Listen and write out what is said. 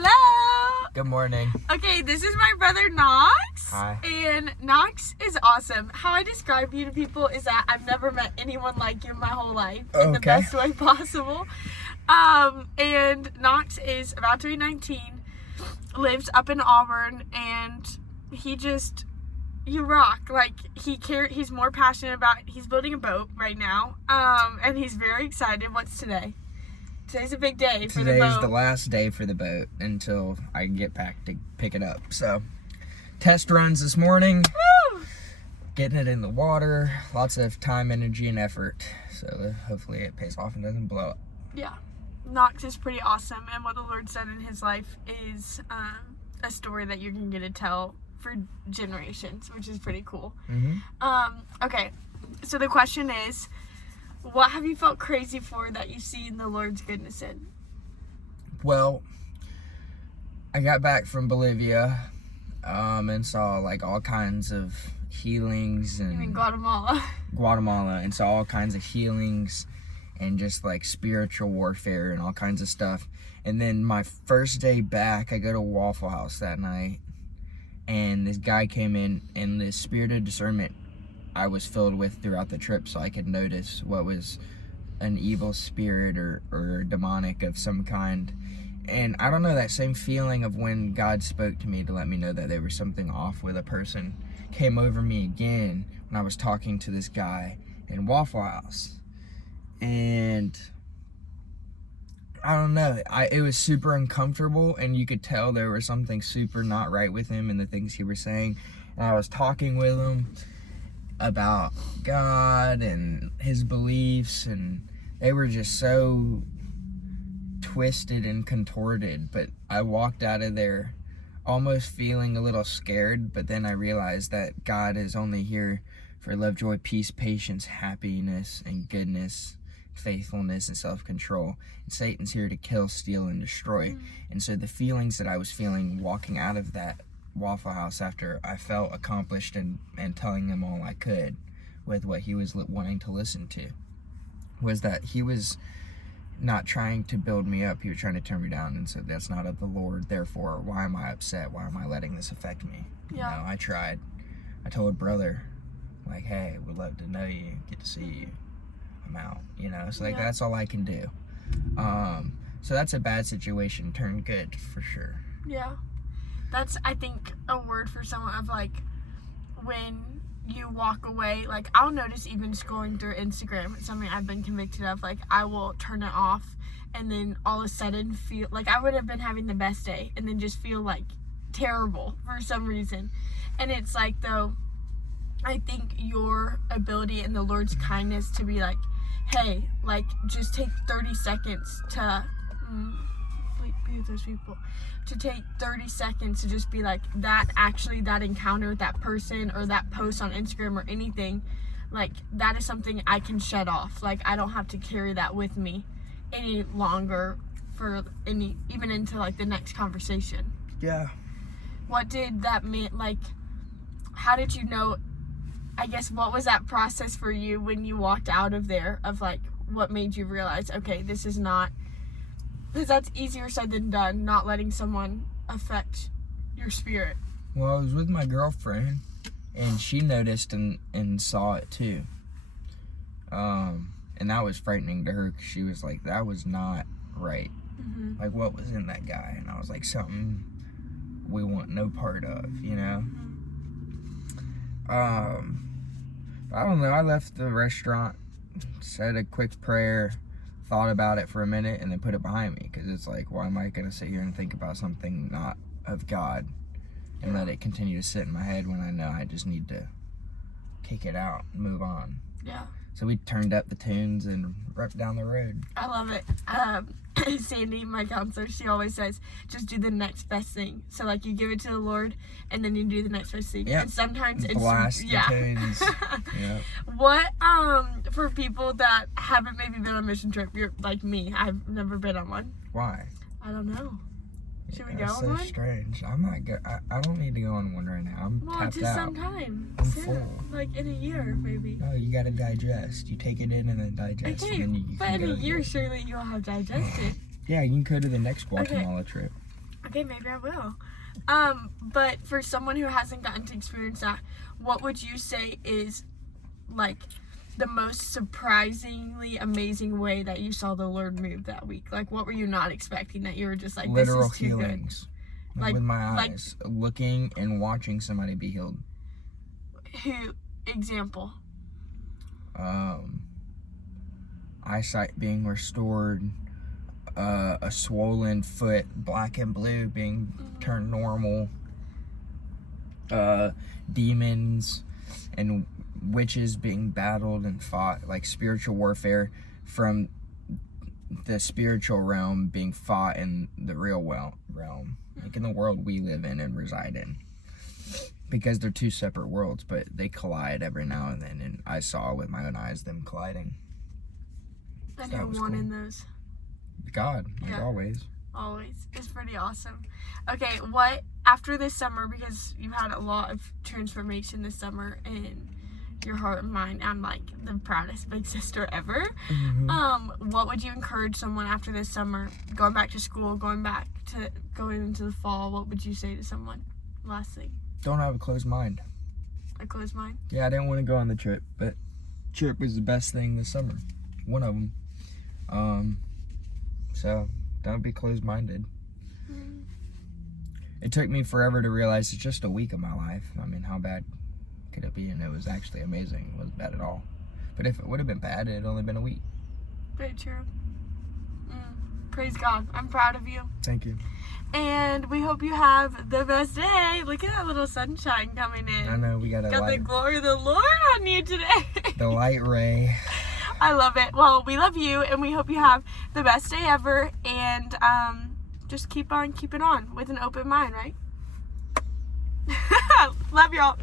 Hello! Good morning. Okay, this is my brother Knox. Hi. And Knox is awesome. How I describe you to people is that I've never met anyone like you in my whole life in the best way possible. And Knox is about to be 19, lives up in Auburn, and you rock. Like, he's more passionate about, he's building a boat right now, and he's very excited. What's today? Today's a big day for the boat. Today's the last day for the boat until I can get back to pick it up. So, test runs this morning. Woo! Getting it in the water. Lots of time, energy, and effort. So, hopefully it pays off and doesn't blow up. Yeah. Knox is pretty awesome, and what the Lord said in his life is a story that you can get to tell for generations, which is pretty cool. Mm-hmm. Okay, so the question is, what have you felt crazy for that you've seen the Lord's goodness in? Well, I got back from Bolivia and saw like all kinds of healings. And You mean Guatemala? Guatemala, and saw all kinds of healings and just like spiritual warfare and all kinds of stuff. And then my first day back, I go to Waffle House that night, and this guy came in, and the spirit of discernment I was filled with throughout the trip, so I could notice what was an evil spirit or demonic of some kind. And I don't know, that same feeling of when God spoke to me to let me know that there was something off with a person came over me again when I was talking to this guy in Waffle House. And I don't know, it was super uncomfortable, and you could tell there was something super not right with him and the things he was saying. And I was talking with him about God and his beliefs, and they were just so twisted and contorted. But I walked out of there almost feeling a little scared, but then I realized that God is only here for love, joy, peace, patience, happiness, and goodness, faithfulness, and self-control. And Satan's here to kill, steal, and destroy. And so the feelings that I was feeling walking out of that Waffle House after I felt accomplished and telling them all I could with what he was wanting to listen to was that he was not trying to build me up. He was trying to turn me down, and so that's not of the Lord. Therefore, why am I upset? Why am I letting this affect me? Yeah. You know, I tried. I told brother, like, hey, would love to know you, get to see you. I'm out, you know? So, like, that's all I can do. So that's a bad situation turned good for sure. Yeah. That's, I think, a word for someone of, like, when you walk away, like, I'll notice even scrolling through Instagram, it's something I've been convicted of, like, I will turn it off, and then all of a sudden feel, like, I would have been having the best day, and then just feel, like, terrible for some reason. And it's like, though, I think your ability and the Lord's kindness to be like, hey, like, just take 30 seconds to be with those people, to take 30 seconds to just be like, that encounter, that person, or that post on Instagram or anything, like, that is something I can shut off. Like, I don't have to carry that with me any longer for even into, like, the next conversation. Yeah. What did that mean? Like, how did you know, I guess, what was that process for you when you walked out of there, of, like, what made you realize, okay, this is not, because that's easier said than done, not letting someone affect your spirit. Well, I was with my girlfriend, and she noticed and saw it too. And that was frightening to her, because she was like, that was not right. Mm-hmm. Like, what was in that guy? And I was like, something we want no part of, you know? I don't know, I left the restaurant, said a quick prayer, thought about it for a minute, and then put it behind me, because it's like, why am I going to sit here and think about something not of God and let it continue to sit in my head when I know I just need to kick it out and move on. Yeah. So we turned up the tunes and ripped down the road. I love it. Sandy, my counselor, she always says, just do the next best thing. So, like, you give it to the Lord, and then you do the next best thing. Yep. And sometimes Blast it's... the tunes. Yep. What, for people that haven't maybe been on a mission trip, you're like me, I've never been on one. Why? I don't know. Should we go That's on so one? strange. I'm not good. I don't need to go on one right now. I'm tapped just out. sometime. I'm Soon. full. Like in a year, maybe. No, you gotta digest. You take it in and then digest. Okay, and then you but can in a go year, again. surely you'll have digested. Yeah, you can go to the next Guatemala trip. Okay, maybe I will. But for someone who hasn't gotten to experience that, what would you say is like the most surprisingly amazing way that you saw the Lord move that week? Like, what were you not expecting that you were just like, this Literal is too healings. Like- with my like- eyes, looking and watching somebody be healed. good? Who? Example. Eyesight being restored, a swollen foot, black and blue, being turned normal, demons and witches being battled and fought, like spiritual warfare from the spiritual realm being fought in the real realm, like in the world we live in and reside in. Because they're two separate worlds, but they collide every now and then, and I saw with my own eyes them colliding. And That who was won cool. in those? God, like Yeah. always. Always. It's pretty awesome. Okay, what, after this summer, because you've had a lot of transformation this summer in your heart and mind, I'm like the proudest big sister ever. What would you encourage someone after this summer, going back to school, going into the fall, what would you say to someone? Last thing. Don't have a closed mind. A closed mind? Yeah, I didn't want to go on the trip, but trip was the best thing this summer. One of them. So don't be closed-minded. It took me forever to realize it's just a week of my life. I mean, how bad could it be? And it was actually amazing. It wasn't bad at all. But if it would have been bad, it had only been a week. Very true. Praise God. I'm proud of you. Thank you. And we hope you have the best day. Look at that little sunshine coming in. I know, we got a Got the light, glory of the Lord on you today. the light ray. I love it. Well, we love you, and we hope you have the best day ever. And just keep on keeping on with an open mind, right? Love y'all.